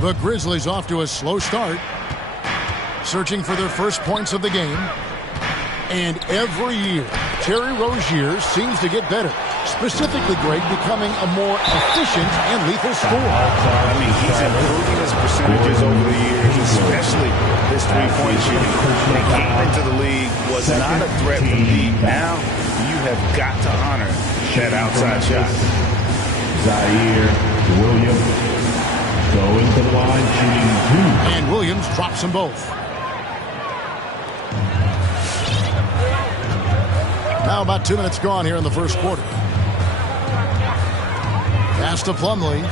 The Grizzlies off to a slow start, searching for their first points of the game. And every year, Terry Rozier seems to get better. Specifically, Greg, becoming a more efficient and lethal scorer. I mean, he's improving his percentages over the years, especially his three-point shooting. When he came into the league, was not a threat from deep. Now, you have got to honor that outside shot. Zaire Williams going to the line, shooting 2. And Williams drops them both. Now about 2 minutes gone here in the first quarter. Pass to Plumlee.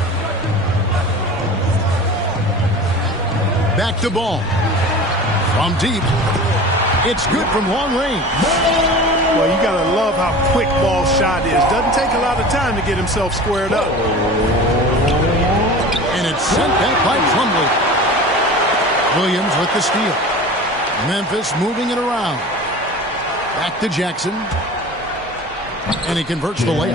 Back to Ball. From deep. It's good from long range. Well, you got to love how quick Ball's shot is. Doesn't take a lot of time to get himself squared up. And it's sent back by Plumlee. Williams with the steal. Memphis moving it around. Back to Jackson. And he converts the layup.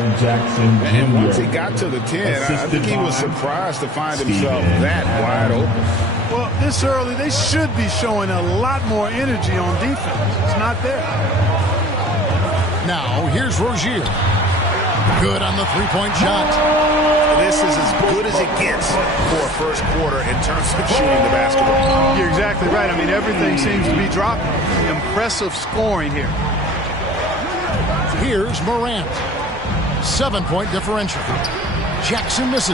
And once he got to the 10, I think he was surprised to find himself that wide open. Well, this early, they should be showing a lot more energy on defense. It's not there. Now, here's Rozier. Good on the three-point shot. This is as good as it gets for a first quarter in terms of shooting the basketball. You're exactly right. I mean, everything seems to be dropping. Impressive scoring here. Here's Morant. 7-point differential. Jackson misses.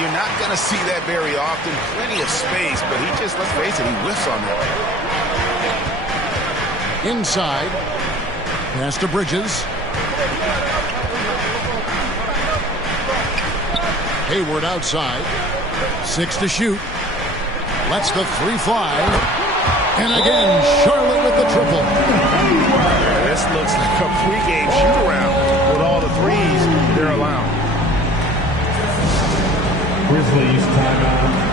You're not going to see that very often. Plenty of space, but he just, let's face it, he whiffs on that. Inside. Pass to Bridges. Hayward outside. 6 to shoot. Lets the 3 fly. And again, Charlotte with the triple. This looks like a pregame shoot-around with all the threes they're allowing. Grizzlies timeout.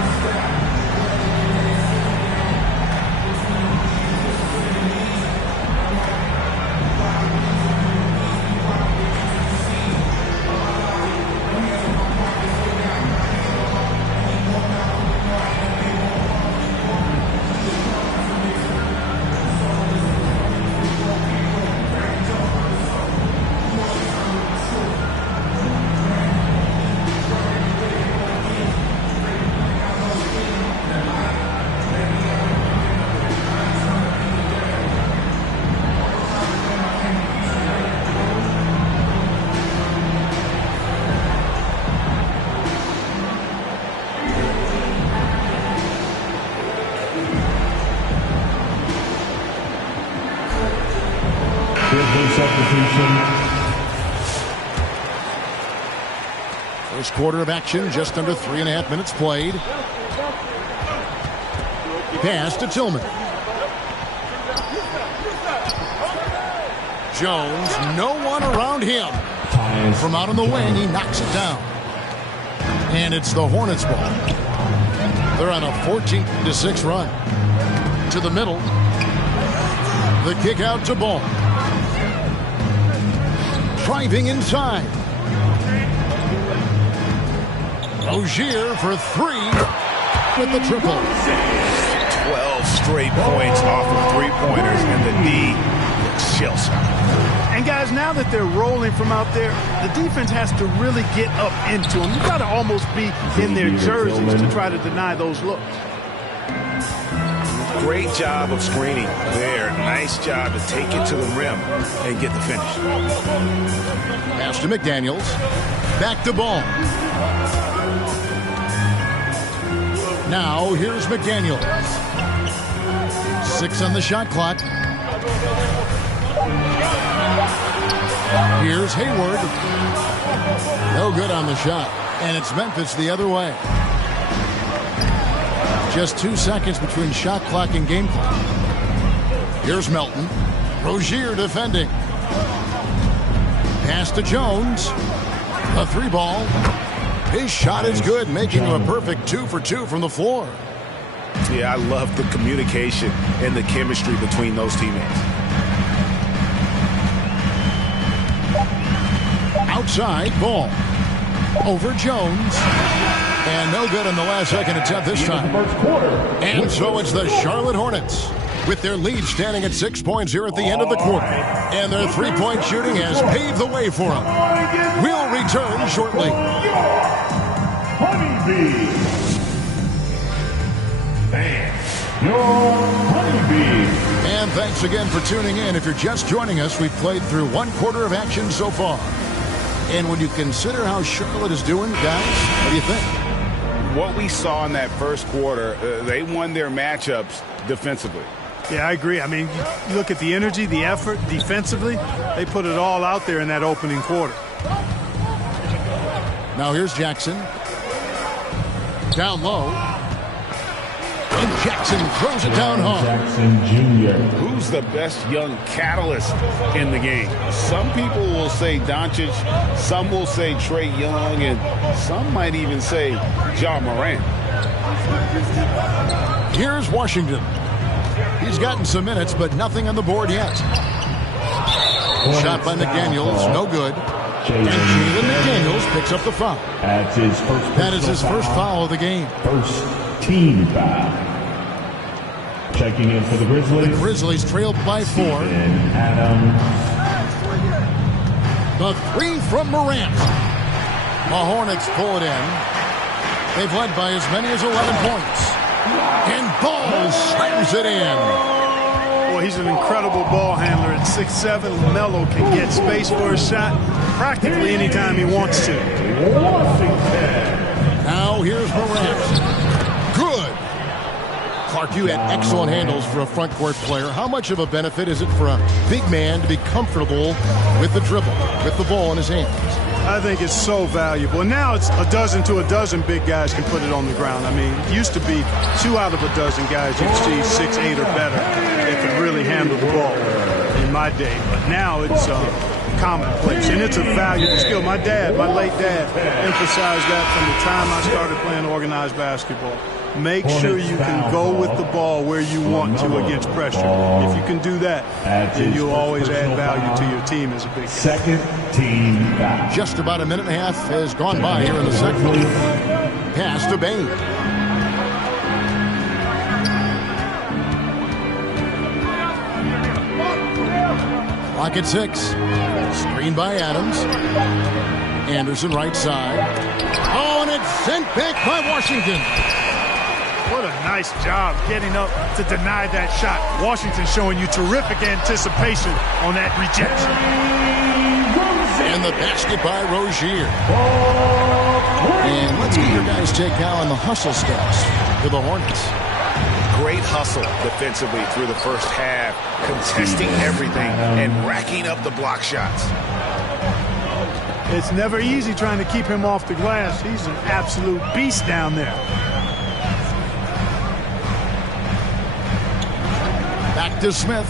First quarter of action, just under 3.5 minutes played. Pass to Tillman. Jones, no one around him. From out on the wing, he knocks it down. And it's the Hornets ball. They're on a 14-6 run. To the middle. The kick out to Ball. Driving inside. Rozier for 3 with the triple. 12 straight points off of three-pointers, and the D looks shell-shocked. And guys, now that they're rolling from out there, the defense has to really get up into them. You've got to almost be in their jerseys to try to deny those looks. Great job of screening there. Nice job to take it to the rim and get the finish. Pass to McDaniels. Back to Ball. Now here's McDaniels. 6 on the shot clock. Here's Hayward. No good on the shot. And it's Memphis the other way. Just 2 seconds between shot clock and game clock. Here's Melton. Rozier defending. Pass to Jones. A 3 ball. His shot is good, making him a perfect 2 for 2 from the floor. Yeah, I love the communication and the chemistry between those teammates. Outside, Ball. Over Jones. And no good in the last second attempt this time. And so it's the Charlotte Hornets with their lead standing at 6 points here at the end of the quarter. And their three-point shooting has paved the way for them. We'll return shortly. Honeybee. Your Honeybee. And thanks again for tuning in. If you're just joining us, we've played through one quarter of action so far. And when you consider how Charlotte is doing, guys, what do you think? What we saw in that first quarter, they won their matchups defensively. Yeah, I agree. I mean, you look at the energy, the effort, defensively, they put it all out there in that opening quarter. Now here's Jackson. Down low. And Jackson throws it down hard. Jackson Jr. Who's the best young catalyst in the game? Some people will say Doncic, some will say Trae Young, and some might even say Ja Morant. Here's Washington. He's gotten some minutes, but nothing on the board yet. Shot by McDaniels, no good. And Jalen McDaniels picks up the foul. That is his first foul of the game. First team foul. Checking in for the Grizzlies. The Grizzlies trailed by 4. Adams. The three from Morant. The Hornets pull it in. They've led by as many as 11 points. And Ball slams it in. Well, he's an incredible ball handler at 6'7". LaMelo can get space for a shot practically anytime he wants to. Now here's Morant. Good. Clark, you had excellent handles for a front court player. How much of a benefit is it for a big man to be comfortable with the dribble, with the ball in his hands? I think it's so valuable. And now it's a dozen to a dozen big guys can put it on the ground. I mean, it used to be 2 out of a dozen guys you'd see 6'8" or better that could really handle the ball in my day. But now it's commonplace, and it's a valuable skill. My late dad, emphasized that from the time I started playing organized basketball. Make sure you can go with the ball where you want to against pressure. If you can do that, then you'll always add value to your team as a big guy. Second team foul. Just about a minute and a half has gone by here in the second. Pass to Bane. Clock at 6. Screen by Adams. Anderson right side. Oh, and it's sent back by Washington. What a nice job getting up to deny that shot. Washington showing you terrific anticipation on that rejection. And the basket by Rozier. And let's get your guys' take now on the hustle stats for the Hornets. Great hustle defensively through the first half, contesting everything and racking up the block shots. It's never easy trying to keep him off the glass. He's an absolute beast down there. Back to Smith.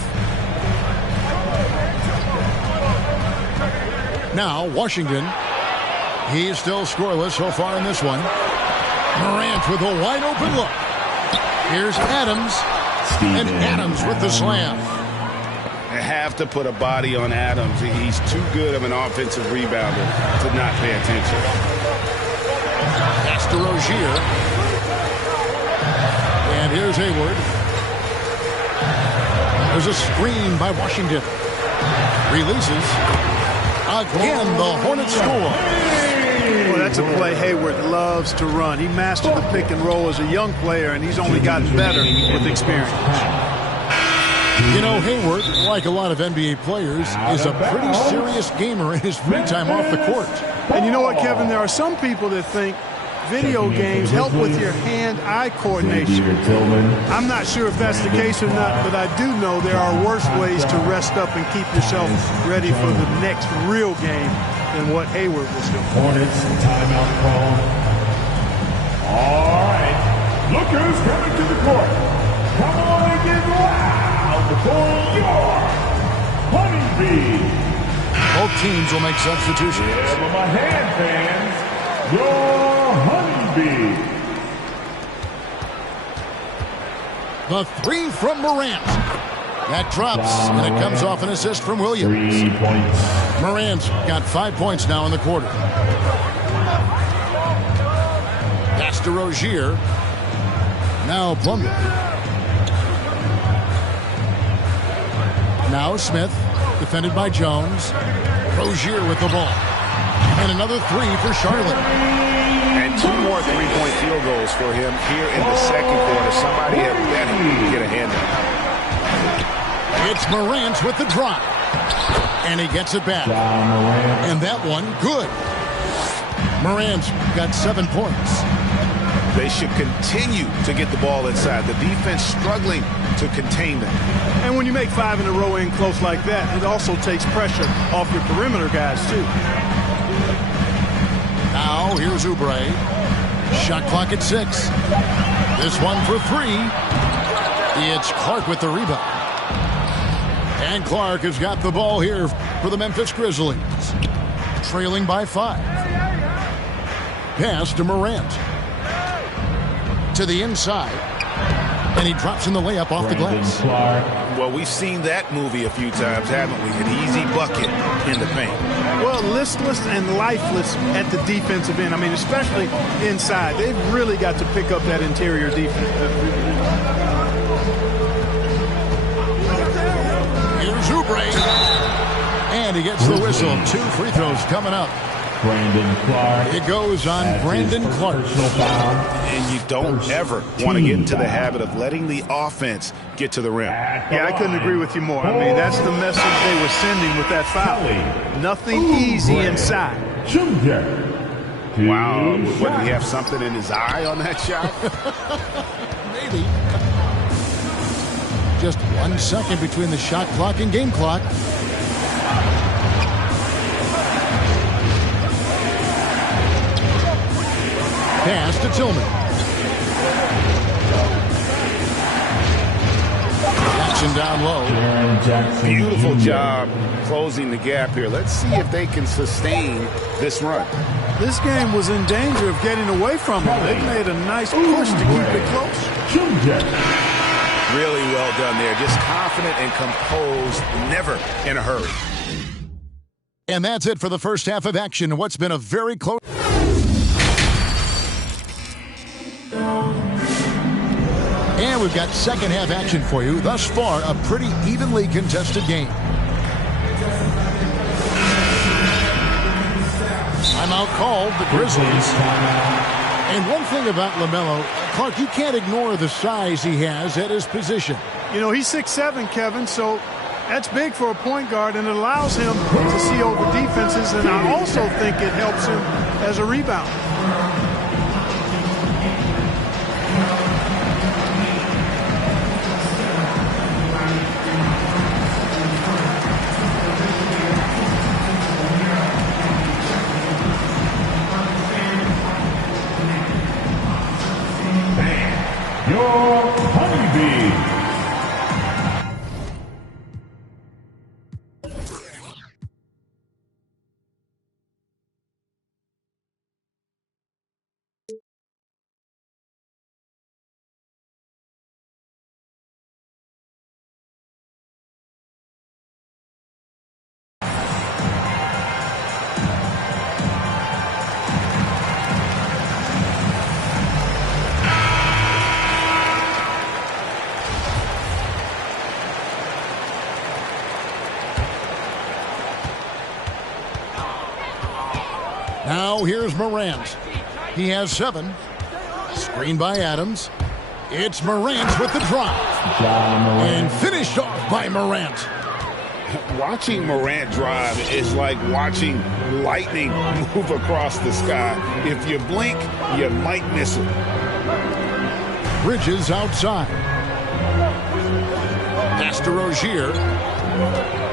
Now Washington. He's still scoreless so far in this one. Morant with a wide open look. Here's Adams. And Adams with the slam. They have to put a body on Adams. He's too good of an offensive rebounder to not pay attention. Pass to Rozier. And here's Hayward. There's a screen by Washington. Releases. Again, the Hornets score. Well, that's a play Hayward loves to run. He mastered the pick and roll as a young player, and he's only gotten better with experience. You know, Hayward, like a lot of NBA players, is a pretty serious gamer in his free time off the court. And you know what, Kevin? There are some people that think video games help with your hand-eye coordination. I'm not sure if that's the case or not, but I do know there are worse ways to rest up and keep yourself ready for the next real game than what Hayward was doing. Hornets timeout call. All right. Look who's coming to the court. Come on and get loud for your Honeybee. Both teams will make substitutions. Yeah, but my hand fans, your Honeybee. The three from Morant. That drops, and it comes off an assist from Williams. 3 points. Morant's got 5 points now in the quarter. to Rozier. Now Plumlee. Now Smith, defended by Jones. Rozier with the ball. And another three for Charlotte. And 2 more three-point field goals for him here in the second quarter. Somebody had better get a hand up. It's Morant with the drive. And he gets it back. And that one, good. Morant's got 7 points. They should continue to get the ball inside. The defense struggling to contain them. And when you make 5 in a row in close like that, it also takes pressure off your perimeter guys, too. Now, here's Oubre. Shot clock at 6. This one for 3. It's Clark with the rebound. And Clark has got the ball here for the Memphis Grizzlies. Trailing by 5. Pass to Morant. To the inside. And he drops in the layup off the glass. Well, we've seen that movie a few times, haven't we? An easy bucket in the paint. Well, listless and lifeless at the defensive end. I mean, especially inside. They've really got to pick up that interior defense. Here's Oubre. And he gets the whistle. 2 free throws coming up. Brandon Clark. It goes on Brandon Clark. And you don't ever want to get into the habit of letting the offense get to the rim. Yeah, I couldn't agree with you more. I mean, that's the message they were sending with that foul. Nothing easy inside. Wow. What, did he have something in his eye on that shot? Maybe. Just 1 second between the shot clock and game clock. Pass to Tillman. Jackson down low. Beautiful job closing the gap here. Let's see if they can sustain this run. This game was in danger of getting away from them. They made a nice push to keep it close. Really well done there. Just confident and composed, never in a hurry. And that's it for the first half of action. What's been a very close... And we've got second half action for you. Thus far, a pretty evenly contested game. Timeout called, the Grizzlies. And one thing about LaMelo, Clark, you can't ignore the size he has at his position. You know, he's 6'7", Kevin, so that's big for a point guard, and it allows him to see over defenses, and I also think it helps him as a rebounder. Your Honeybee. Now here's Morant. He has 7. Screened by Adams. It's Morant with the drive. And finished off by Morant. Watching Morant drive is like watching lightning move across the sky. If you blink, you might miss it. Bridges outside. Pass to Rozier.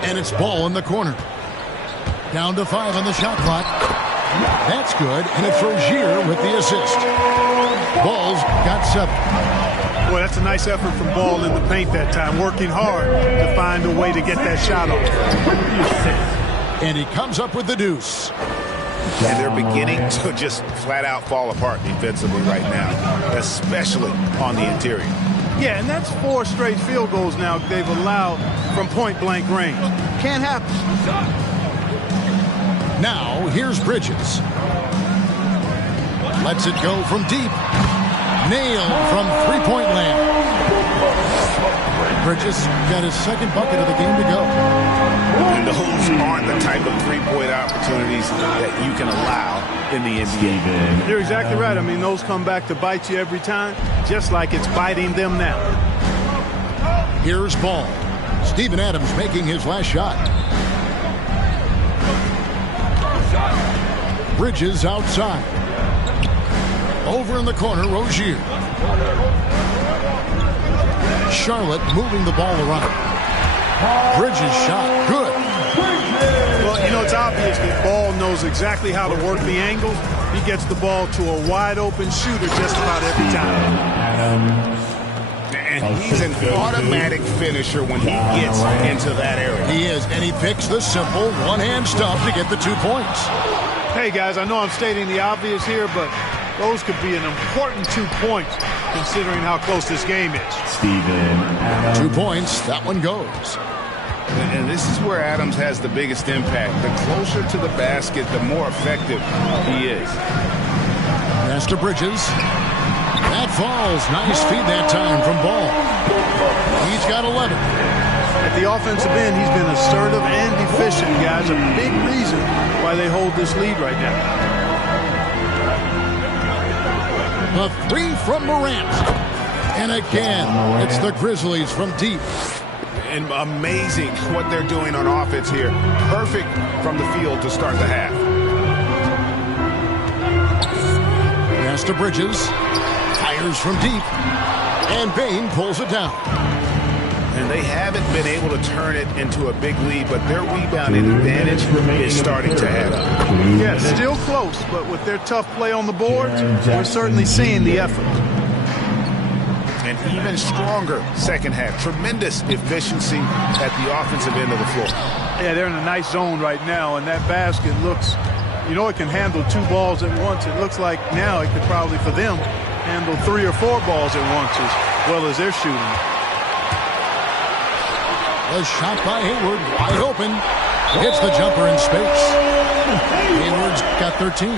And it's Ball in the corner. Down to 5 on the shot clock. That's good, and it's Rozier with the assist. Ball's got 7. Boy, that's a nice effort from Ball in the paint that time, working hard to find a way to get that shot off. And he comes up with the deuce. And they're beginning to just flat out fall apart defensively right now, especially on the interior. Yeah, and that's 4 straight field goals now they've allowed from point-blank range. Can't happen. Now, here's Bridges. Lets it go from deep. Nailed from three-point land. Bridges got his second bucket of the game to go. And those aren't the type of three-point opportunities that you can allow in the NBA. You're exactly right. I mean, those come back to bite you every time, just like it's biting them now. Here's Ball. Steven Adams making his last shot. Bridges outside. Over in the corner, Rozier. Charlotte moving the ball around. Bridges shot. Good. Well, you know, it's obvious that Ball knows exactly how to work the angles. He gets the ball to a wide-open shooter just about every time. And he's an automatic finisher when he gets into that area. He is, and he picks the simple one-hand stump to get the 2 points. Hey, guys, I know I'm stating the obvious here, but those could be an important 2 points considering how close this game is. 2 points. That one goes. And this is where Adams has the biggest impact. The closer to the basket, the more effective he is. Pass to Bridges. That falls. Nice feed that time from Ball. He's got 11. At the offensive end, he's been assertive and efficient, guys. A big reason why they hold this lead right now. A three from Morant. And again, it's the Grizzlies from deep. And amazing what they're doing on offense here. Perfect from the field to start the half. Pass to Bridges. Fires from deep. And Bane pulls it down. And they haven't been able to turn it into a big lead, but their rebounding advantage is starting to add up. Yeah, still close, but with their tough play on the boards, we're certainly seeing the effort. And even stronger second half. Tremendous efficiency at the offensive end of the floor. Yeah, they're in a nice zone right now, and that basket looks, you know, it can handle 2 balls at once. It looks like now it could probably, for them, handle 3 or 4 balls at once as well as they're shooting. A shot by Hayward, wide open. Hits the jumper in space. Hayward's got 13.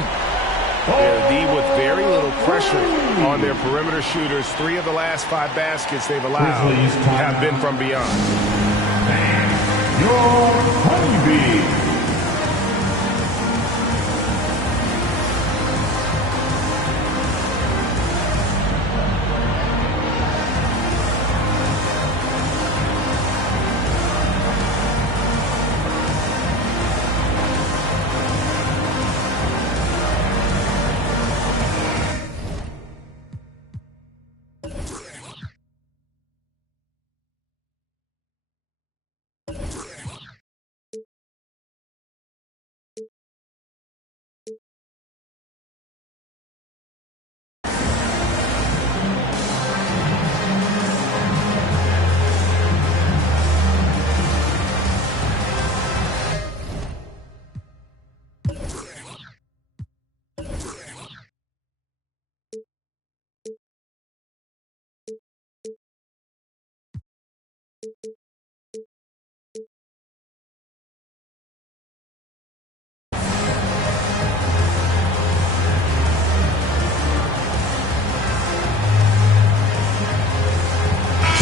They're D with very little pressure on their perimeter shooters. 3 of the last 5 baskets they've allowed have been from beyond. Your Honeybee.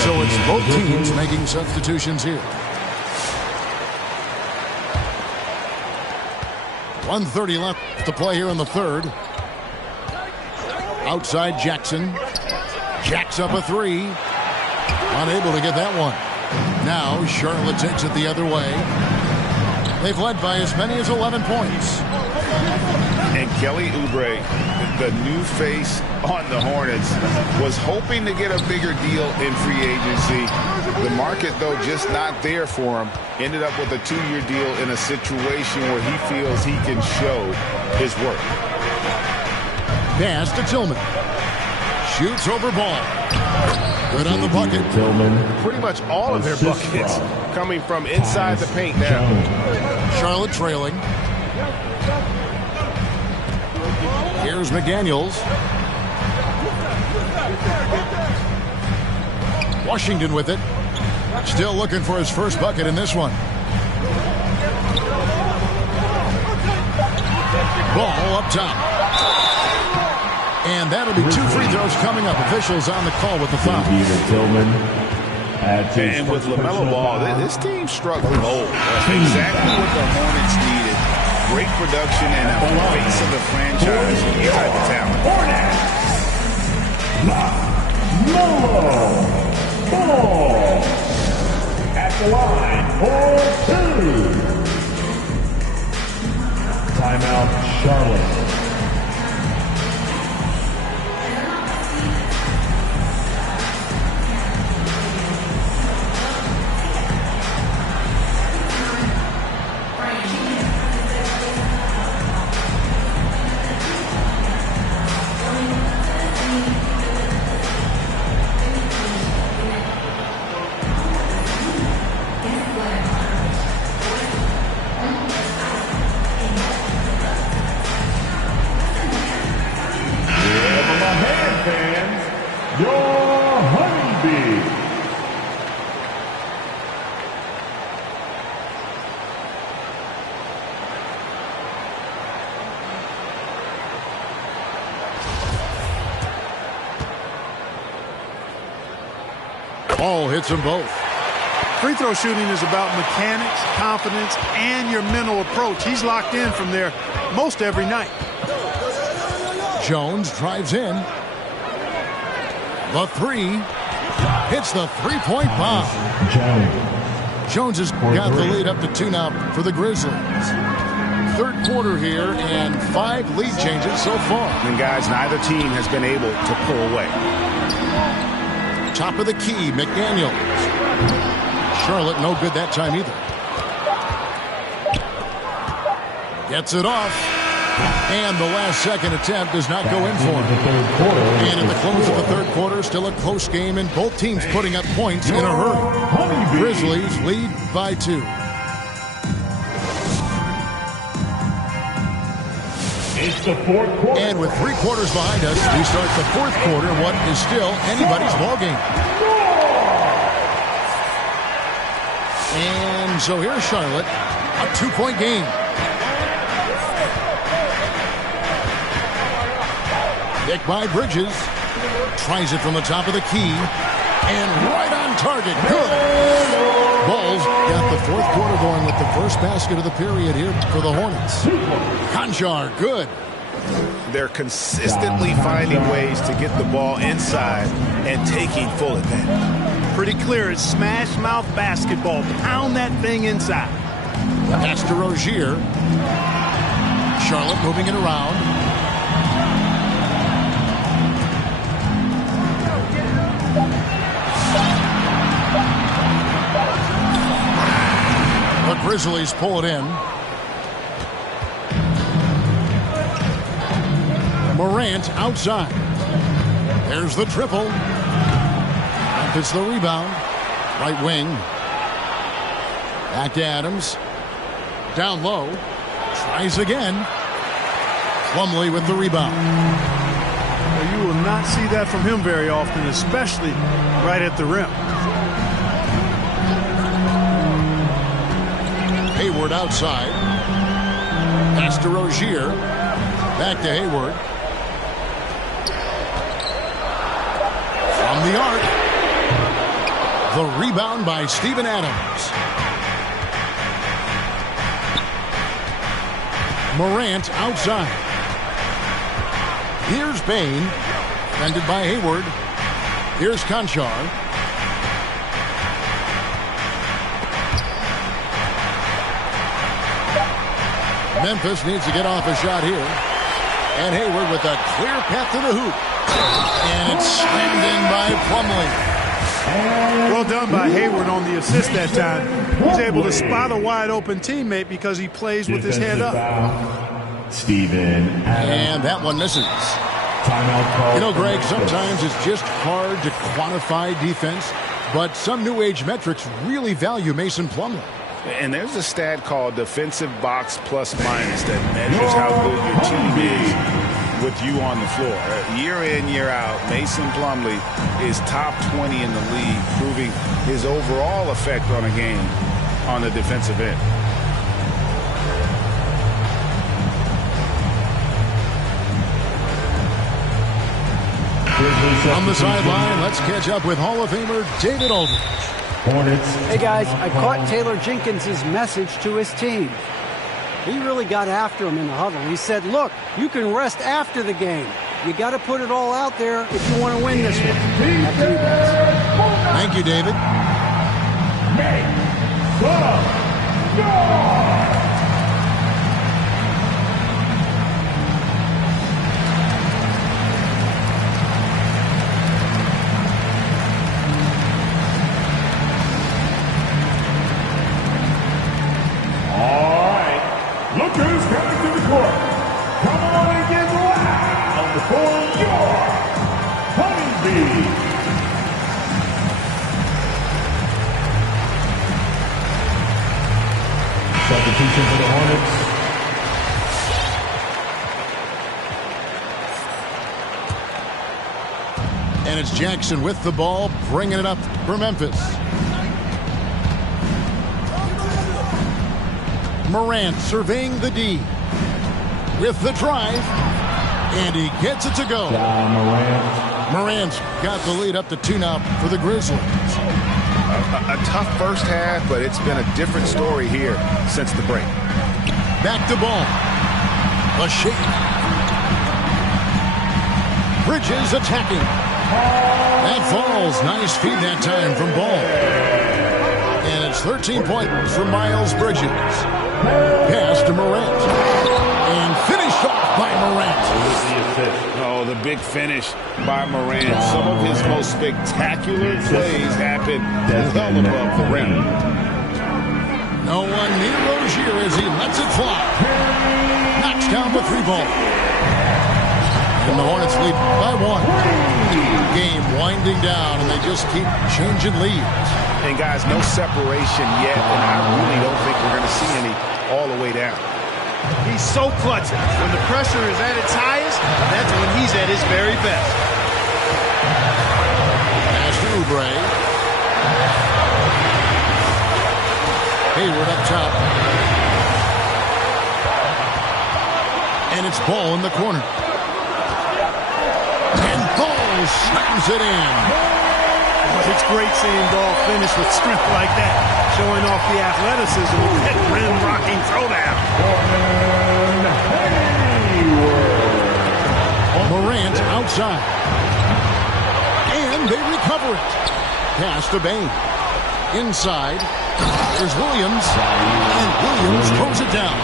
So it's both teams making substitutions here. 1:30 left to play here in the third. Outside Jackson. Jacks up a 3. Unable to get that one. Now Charlotte takes it the other way. They've led by as many as 11 points. And Kelly Oubre, the new face on the Hornets, was hoping to get a bigger deal in free agency. The market, though, just not there for him. Ended up with a 2-year deal in a situation where he feels he can show his work. Pass to Tillman. Shoots over Ball. Good on the bucket. Tillman. Pretty much all of their buckets coming from inside the paint now. Charlotte trailing. Here's McDaniels. Washington with it. Still looking for his first bucket in this one. Ball up top. And that'll be 2 free throws coming up. Officials on the call with the foul. And with LaMelo Ball, this team struck gold. Exactly what the Hornets needed. Great production and a face of the franchise type of talent. LaMelo Ball at the line for 2. Timeout, Charlotte. Ball hits them both. Free throw shooting is about mechanics, confidence, and your mental approach. He's locked in from there most every night. Jones drives in. The 3 hits the three-point bomb. Jones has got the lead up to 2 now for the Grizzlies. Third quarter here and 5 lead changes so far. And guys, neither team has been able to pull away. Top of the key, McDaniels. Charlotte no good that time either. Gets it off. And the last second attempt does not go in for him. And at the close of the third quarter, still a close game, and both teams putting up points in a hurry. Grizzlies lead by 2. It's the fourth quarter. And with 3 quarters behind us, we start the fourth quarter, what is still anybody's ballgame. And so here's Charlotte, a 2-point game. Pick by Bridges. Tries it from the top of the key. And right on target. Good. Bulls got the fourth quarter going with the first basket of the period here for the Hornets. Konchar, good. They're consistently finding ways to get the ball inside and taking full advantage. Pretty clear. It's smash mouth basketball. Pound that thing inside. Pass to Rozier. Charlotte moving it around. The Grizzlies pull it in. Morant outside. There's the triple. It's the rebound. Right wing. Back to Adams. Down low. Tries again. Plumlee with the rebound. Well, you will not see that from him very often, especially right at the rim. Hayward outside. Pass to Rozier. Back to Hayward. From the arc. The rebound by Steven Adams. Morant outside. Here's Bain. Defended by Hayward. Here's Konchar. Memphis needs to get off a shot here. And Hayward with a clear path to the hoop. And it's slammed in by Plumlee. Well done by Hayward on the assist that time. He's able to spot a wide open teammate because he plays with his head up. Steven Adams. And that one misses. You know, Greg, sometimes it's just hard to quantify defense, but some new age metrics really value Mason Plumlee. And there's a stat called defensive box plus minus that measures how good your team is with you on the floor. Year in, year out, Mason Plumlee is top 20 in the league, proving his overall effect on a game on the defensive end. On the sideline, let's catch up with Hall of Famer David Aldridge. Hey guys, I caught Taylor Jenkins' message to his team. He really got after him in the huddle. He said, look, you can rest after the game. You got to put it all out there if you want to win this one. After you guys. Thank you, David. Look who's coming to the court. Come on and get loud for your Honeybee. Substitution for the Hornets. And it's Jackson with the ball, bringing it up for Memphis. Morant surveying the D with the drive, and he gets it to go. Morant's got the lead up to 2 now for the Grizzlies. A tough first half, but it's been a different story here since the break. Back to ball. A shake. Bridges attacking. That falls. Nice feed that time from Ball. And it's 13 points for Miles Bridges. Pass to Morant. And finished off by Morant. Oh, the big finish by Morant. Some of his most spectacular plays happen well above the rim. No one near Rozier as he lets it fly. Knocks down the 3-ball. And the Hornets lead by 1. Game winding down, and they just keep changing leads. And guys, no separation yet, and I really don't think we're going to see any all the way down. He's so clutch. When the pressure is at its highest, that's when he's at his very best. Pass to Oubre. Hayward up top. And it's Ball in the corner. And Ball slams it in. It's great seeing Ball finish with strength like that, showing off the athleticism with that rim-rocking throwdown. Morant outside. And they recover it. Pass to Bane. Inside. There's Williams. And Williams throws it down.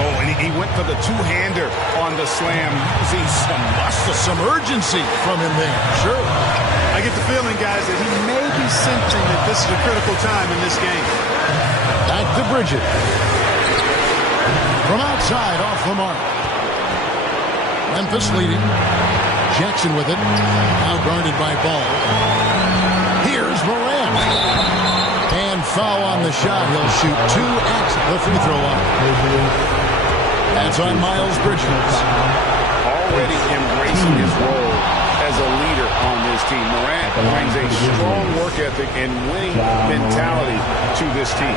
Oh, and he went for the two-hander on the slam, using some muscle. Some urgency from him there. Sure. I get the feeling, guys, that he may be sensing that this is a critical time in this game. Back to Bridges. From outside, off the mark. Memphis leading. Jackson with it. Now guarded by Ball. Here's Morant. And foul on the shot. He'll shoot 2 at the free throw line. That's on Miles Bridges. Already embracing his role as a leader on this team. Morant brings a strong work ethic and winning mentality to this team.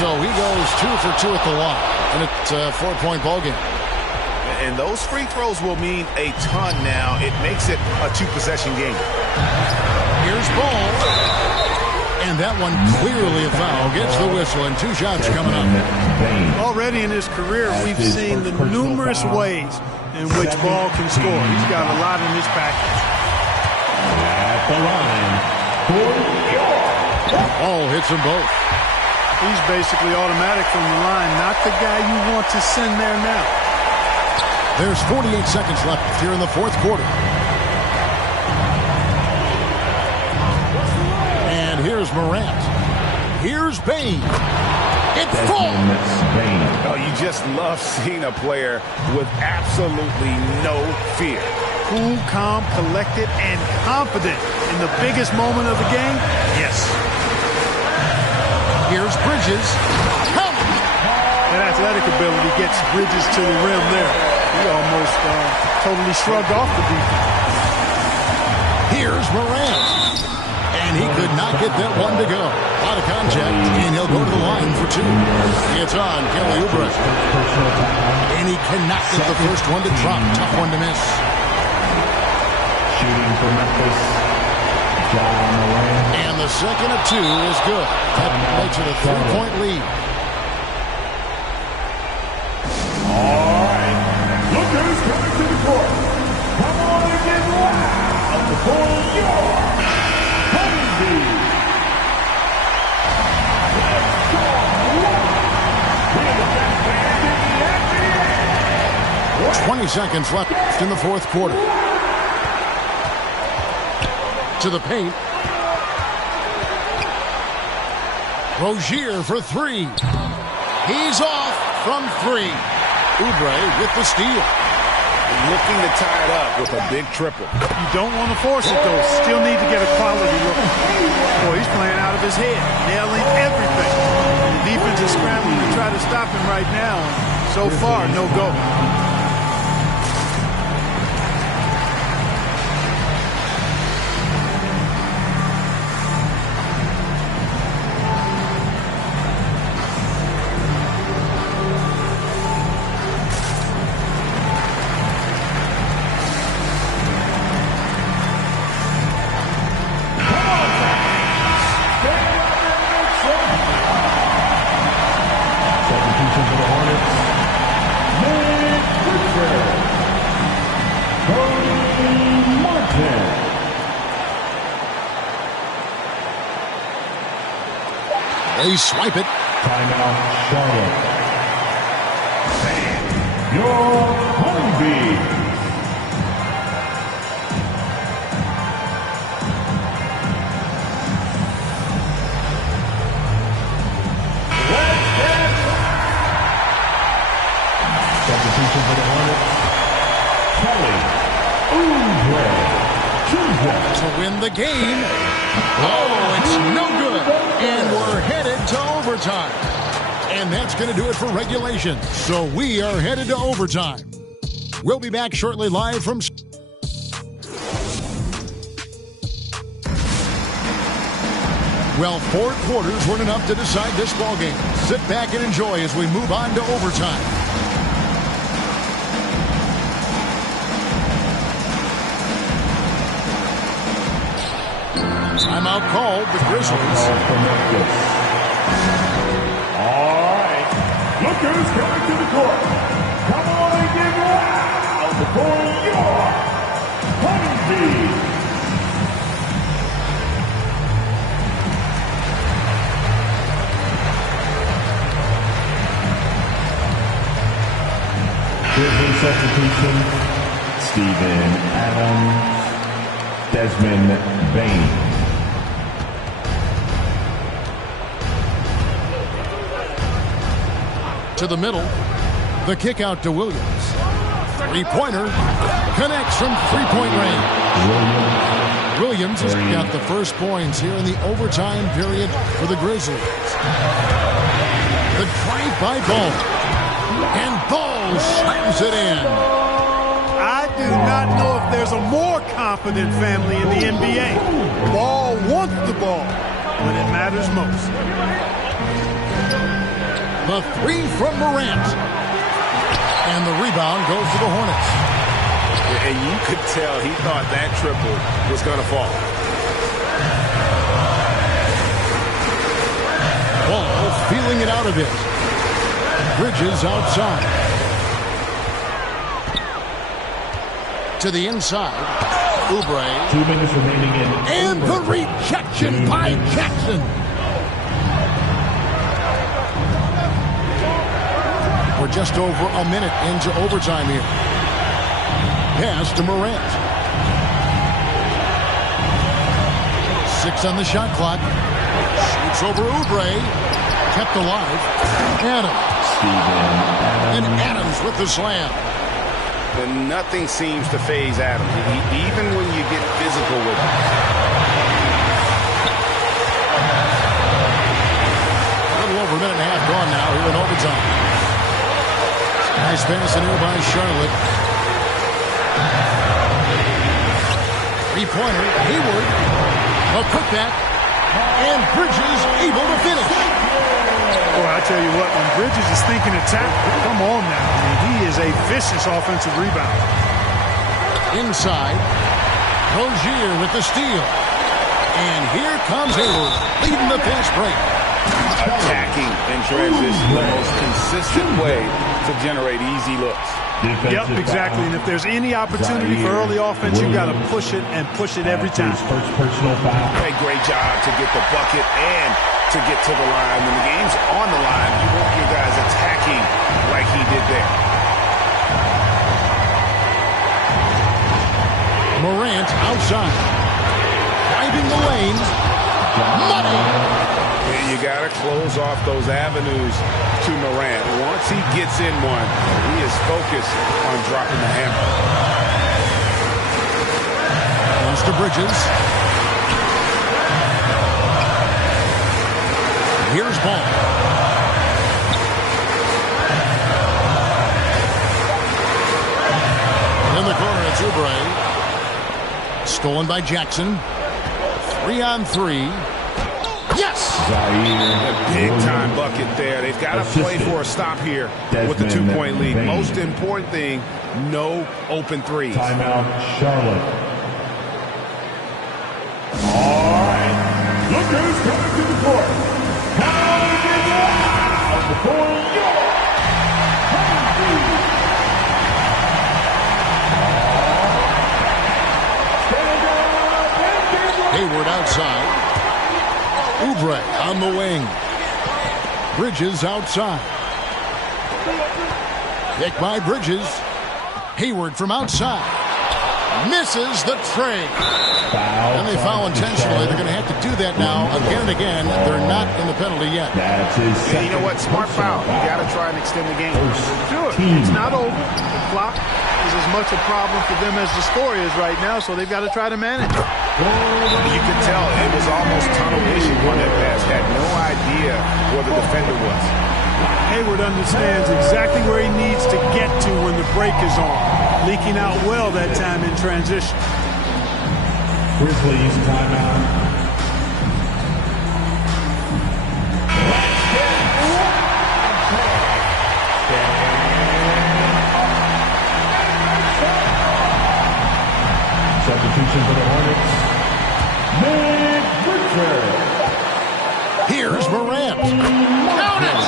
So he goes 2 for 2 at the line. And it's a 4-point ball game. And those free throws will mean a ton now. It makes it a 2-possession game. Here's Ball. And that one clearly a foul. Gets the whistle, and 2 shots coming up. Already in his career, we've seen the numerous ways in which Ball can score. He's got a lot in his package. At the line. Ball hits them both. He's basically automatic from the line, not the guy you want to send there now. There's 48 seconds left here in the 4th quarter. And here's Morant. Here's Bane. It falls. Oh, you just love seeing a player with absolutely no fear. Cool, calm, collected, and confident in the biggest moment of the game. Yes. Here's Bridges. That athletic ability gets Bridges to the rim there. He almost totally shrugged off the defense. Here's Morant. And he could not get that one to go. A lot of contact, and he'll go to the line for 2. It's on Kelly Oubre. And he cannot get the first one to drop. Tough one to miss. Shooting for Memphis, John Moran. And the second of 2 is good. That makes it a 3-point lead. All right. Look who's coming to the court. Come on and get loud for your Honeybee. Let's go loud. We're the best band in the NBA. 20 seconds left in the fourth quarter. To the paint. Rozier for 3. He's off from 3. Oubre with the steal. Looking to tie it up with a big triple. You don't want to force it, though. Still need to get a quality look. Boy, he's playing out of his head, nailing everything. And the defense is scrambling to try to stop him right now. So far, no go. They swipe it. Timeout, Charlotte. Your Honeybee. Substitution for the Hornets. Kelly Oubre To win the game. Oh, it's no good. And we're headed to overtime. And that's going to do it for regulation. So we are headed to overtime. We'll be back shortly live from... Well, 4 quarters weren't enough to decide this ballgame. Sit back and enjoy as we move on to overtime. Timeout called, the Grizzlies. All right. Look who's coming to the court. Come on and get loud for your Honeybee. Grizzly substitution, Steven Adams, Desmond Bane. To the middle. The kick out to Williams. Three-pointer. Connects from three-point range. Williams has got the first points here in the overtime period for the Grizzlies. The drive by Ball. And Ball slams it in. I do not know if there's a more confident family in the NBA. Ball wants the ball when it matters most. The 3 from Morant. And the rebound goes to the Hornets. And you could tell he thought that triple was going to fall. Ball feeling it out a bit. Bridges outside. To the inside. Oubre. 2 minutes remaining in. And the rejection by Jackson. We're just over a minute into overtime here. Pass to Morant. 6 on the shot clock. Shoots over Oubre. Kept alive. Adams. And Adams with the slam. But nothing seems to faze Adams, even when you get physical with him. A little over a minute and a half gone now here in overtime. Nice pass in here by Charlotte. Three-pointer, Hayward. A putback. And Bridges able to finish. Boy, I tell you what, when Bridges is thinking attack, come on now. I mean, he is a vicious offensive rebounder. Inside. Rozier with the steal. And here comes Hayward, leading the fast break. Attacking in transition, the most consistent way to generate easy looks. Yep, exactly. And if there's any opportunity for early offense, you got to push it and push it every time. First personal foul. Hey, great job to get the bucket and to get to the line. When the game's on the line, you want your guys attacking like he did there. Morant outside. Driving the lane. Money. And you got to close off those avenues to Morant. Once he gets in one, he is focused on dropping the hammer. Goes to Bridges. Here's Ball. In the corner, it's Oubre. Stolen by Jackson. 3-on-3. Yes! A big-time bucket there. They've got to play for a stop here with the 2-point lead. Most important thing, no open threes. Timeout, Charlotte. All right. Look who's coming to the court. Pound it loud for your Hayward outside. Oubre on the wing. Bridges outside. Pick by Bridges. Hayward from outside. Misses the tray. And they foul intentionally. They're going to have to do that now again and again. They're not in the penalty yet. That's his And you know what? Smart foul. You got to try and extend the game. Do it. It's not over. The clock is as much a problem for them as the score is right now, so they've got to try to manage it. You could tell it was almost tunnel vision on that pass. Had no idea where the defender was. Hayward understands exactly where he needs to get to when the break is on. Leaking out well that time in transition. Grizzlies timeout. Substitution for the Hornets. Here's Morant. Count it!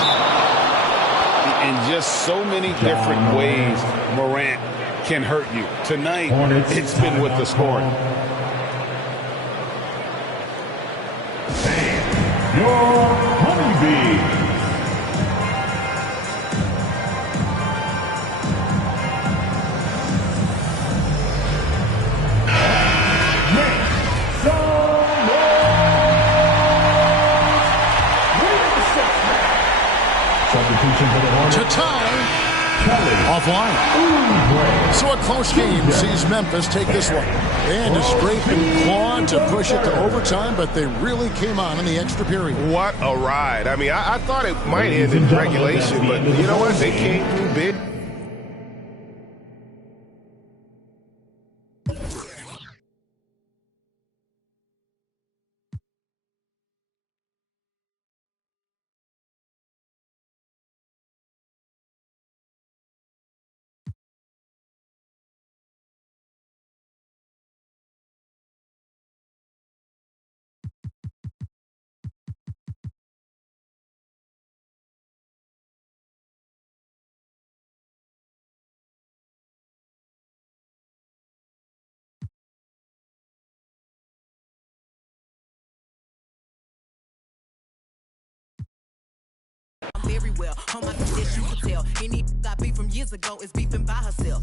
In just so many different ways, Morant can hurt you. Tonight, Hornets, it's been with the scoring. Your honeybee. To tie. Offline. So a close game sees Memphis take this one. They had to scrape and claw to push it to overtime, but they really came on in the extra period. What a ride. I mean, I thought it might end in regulation, but you know what? They came through big. Very well, on my yes, you could tell. Any got beef from years ago is beefing by herself.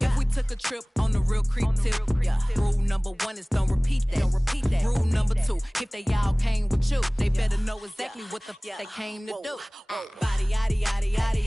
If we took a trip on the real creep tip, yeah. Rule number 1 is don't repeat that. Rule number 2, if they all came with you, they better know exactly what the they came to do. Body, yaddy, yaddy, yaddy,